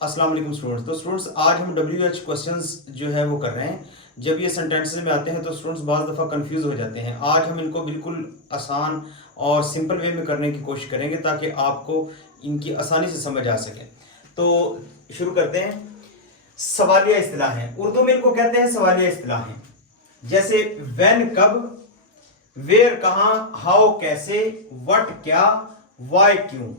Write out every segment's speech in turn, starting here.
अस्सलाम वालेकुम स्टूडेंट्स। तो स्टूडेंट्स आज हम WH क्वेश्चंस जो है वो कर रहे हैं। जब ये सेंटेंसेस में आते हैं तो स्टूडेंट्स बाज़ दफ़ा कंफ्यूज हो जाते हैं। आज हम इनको बिल्कुल आसान और सिंपल वे में करने की कोशिश करेंगे ताकि आपको इनकी आसानी से समझ आ सके। तो शुरू करते हैं। सवालिया इस्तिलाहें, उर्दू में इनको कहते हैं सवालिया इस्तिलाहें। जैसे व्हेन कब, वेयर कहाँ, हाउ कैसे, व्हाट क्या, वाई क्यों,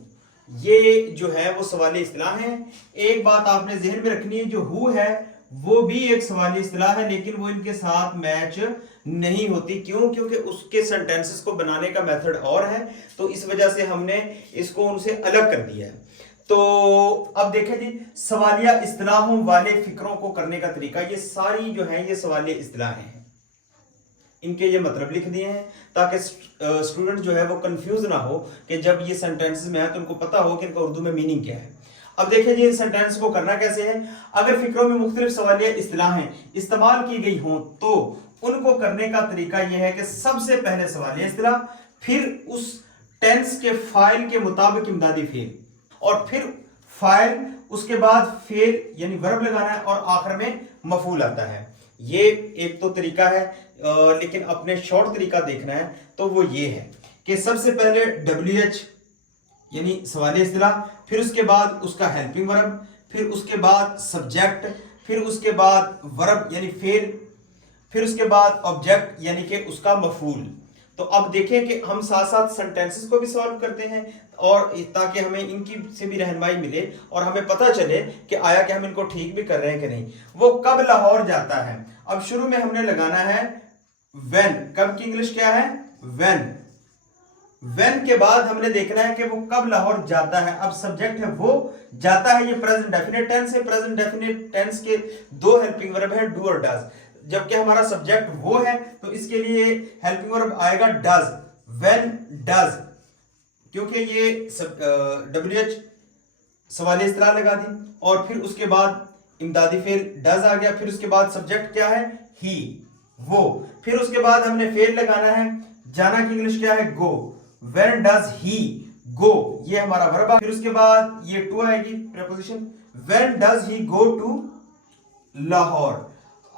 ये जो है वो सवाली इस्तिलाह है। एक बात आपने जहन में रखनी है, जो हु है वो भी एक सवाली इस्तिलाह है, लेकिन वो इनके साथ मैच नहीं होती। क्यों? क्योंकि उसके सेंटेंसेस को बनाने का मेथड और है, तो इस वजह से हमने इसको उनसे अलग कर दिया है। तो अब देखें जी, सवालिया इस्तिलाहों वाले फिक्रों को करने का तरीका, ये सारी जो है ये सवालिया इस्तिलाहें हैं। इनके ये मतलब लिख दिए हैं ताकि स्टूडेंट जो है वो कंफ्यूज ना हो कि जब ये सेंटेंसेस में है तो उनको पता हो कि इनका उर्दू में मीनिंग क्या है। अब देखिए जी, इन सेंटेंस को करना कैसे है। अगर फिक्रों में मुख्तलिफ सवालिया इस्तिलाहें इस्तेमाल की गई हों तो उनको करने का तरीका यह है कि सबसे पहले सवालिया इस्तिलाह, फिर उस टेंस के फाइल के मुताबिक इमदादी फेल, और फिर फाइल, उसके बाद फेल यानी वर्ब लगाना है, और आखिर में मफूल आता है। ये एक तो तरीका है, लेकिन अपने शॉर्ट तरीका देखना है तो वो ये है कि सबसे पहले WH यानी सवालिया इस्तिलाह, फिर उसके बाद उसका हेल्पिंग वर्ब, फिर उसके बाद सब्जेक्ट, फिर उसके बाद वर्ब यानी फेल, फिर उसके बाद ऑब्जेक्ट यानी कि उसका मफूल। तो अब देखें कि हम साथ साथ सेंटेंसेस को भी सॉल्व करते हैं, और ताकि हमें इनकी से भी रहनुमाई मिले और हमें पता चले कि आया कि हम इनको ठीक भी कर रहे हैं कि नहीं। वो कब लाहौर जाता है, अब शुरू में हमने लगाना है व्हेन। कब की इंग्लिश क्या है? व्हेन। व्हेन के बाद हमने देखना है कि वो कब लाहौर जाता है। अब सब्जेक्ट है वो, जाता है ये प्रेजेंट डेफिनेट टेंस है। प्रेजेंट डेफिनेट टेंस के दो हेल्पिंग वर्ब है, डू और डज। जबकि हमारा सब्जेक्ट वो है तो इसके लिए हेल्पिंग वर्ब आएगा डज, व्हेन डज, क्योंकि ये WH सवालिया इस्तिलाह लगा दी, और फिर उसके बाद इमदादी फेल डज आ गया, फिर उसके बाद सब्जेक्ट क्या है? ही, वो, फिर उसके बाद हमने फेल लगाना है। जाना की इंग्लिश क्या है? गो। व्हेन डज ही गो, ये हमारा वर्ब। फिर उसके बाद ये टू आएगी preposition, when does he go to Lahore.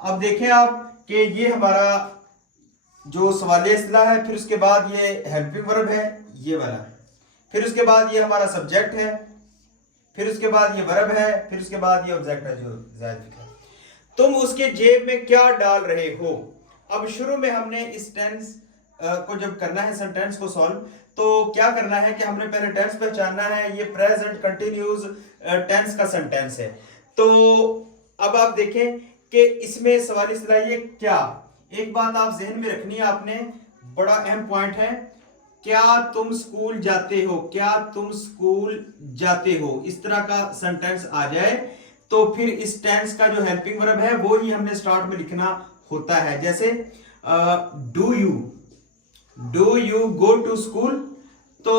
अब देखें आप कि ये हमारा जो सवालिया इस्तिलाह है, फिर उसके बाद ये हेल्पिंग वर्ब है ये वाला, फिर उसके बाद ये हमारा सब्जेक्ट है, फिर उसके बाद ये वर्ब है, फिर उसके बाद ये ऑब्जेक्ट है जो ज़ायद लिखा है। तुम उसके जेब में क्या डाल रहे हो। अब शुरू में हमने इस टेंस को जब करना है सेंटेंस को सॉल्व, तो क्या करना है कि हमने पहले टेंस पहचानना है। ये प्रेजेंट कंटिन्यूज टेंस का सेंटेंस है। तो अब आप देखें कि इसमें सवाल इस्तिलाह ये क्या, एक बात आप जहन में रखनी है आपने, बड़ा अहम पॉइंट है। क्या तुम स्कूल जाते हो, क्या तुम स्कूल जाते हो, इस तरह का सेंटेंस आ जाए तो फिर इस टेंस का जो हेल्पिंग वर्ब है वो ही हमने स्टार्ट में लिखना होता है। जैसे do you go to school. तो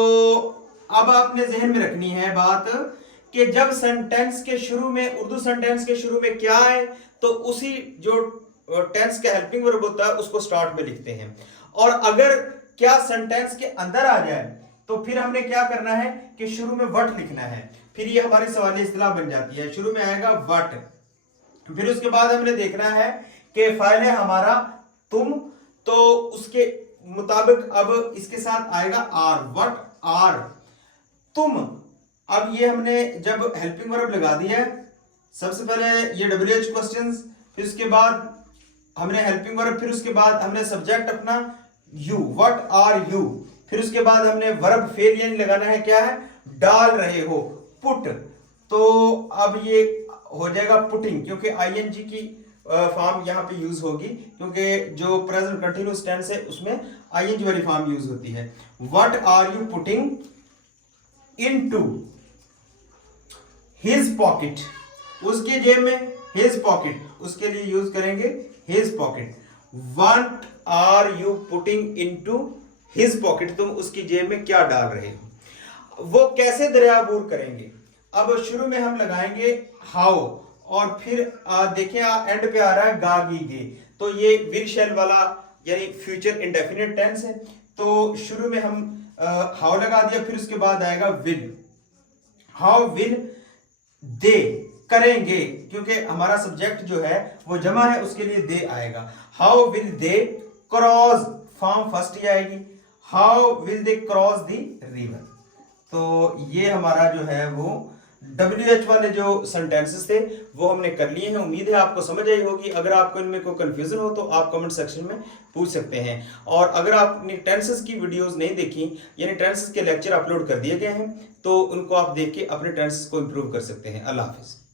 अब आपने जहन में रखनी है बात कि जब सेंटेंस के शुरू में, उर्दू सेंटेंस के शुरू में क्या है, तो उसी जो टेंस का हेल्पिंग वर्ब होता है उसको स्टार्ट में लिखते हैं। और अगर क्या सेंटेंस के अंदर आ जाए तो फिर हमने क्या करना है कि शुरू में व्हाट लिखना है। फिर ये हमारी सवालिया इस्तिलाह बन जाती है। शुरू में आएगा व्हाट, फिर उसके बाद हमने देखना है कि फाइल है हमारा तुम, तो उसके मुताबिक अब इसके साथ आएगा आर, व्हाट आर तुम। अब ये हमने जब हेल्पिंग वर्ब लगा दिया है, सबसे पहले ये WH क्वेश्चंस, फिर उसके बाद हमने हेल्पिंग वर्ब, फिर उसके बाद हमने सब्जेक्ट अपना यू, व्हाट आर यू, फिर उसके बाद हमने वर्ब फेल यानी लगाना है क्या है? डाल रहे हो, पुट। तो अब ये हो जाएगा पुटिंग, क्योंकि ING की फॉर्म यहां पे यूज होगी, क्योंकि जो प्रेजेंट कंटिन्यूअस टेंस है उसमें ING वाली फॉर्म यूज होती है। What are you putting into his pocket, उसकी जेब में, हिज पॉकेट, उसके लिए यूज करेंगे his pocket. What are you putting into his pocket, तुम उसकी जेब में क्या डाल रहे हो। वो कैसे दरिया अबूर करेंगे। अब शुरू में हम लगाएंगे हाउ, और फिर देखिए एंड पे आ रहा है गागीगे, तो ये विल शैल वाला यानी फ्यूचर इंडेफिनिट टेंस है। तो शुरू में हम हाउ लगा दिया, फिर उसके बाद आएगा विल, हाउ विल दे करेंगे, क्योंकि हमारा सब्जेक्ट जो है वो जमा है, उसके लिए दे आएगा। How will they cross, form first ही आएगी। How will they cross the river. तो ये हमारा जो है वो WH वाले जो सेंटेंसेस थे वो हमने कर लिए हैं। उम्मीद है आपको समझ आई होगी। अगर आपको इनमें कोई कंफ्यूजन हो तो आप कमेंट सेक्शन में पूछ सकते हैं। और अगर आपने टेंसेस की वीडियोस नहीं देखी, यानी टेंसेस के लेक्चर अपलोड कर दिए गए हैं, तो उनको आप देख के अपने टेंसेस को इंप्रूव कर सकते हैं। अल्लाह हाफिज।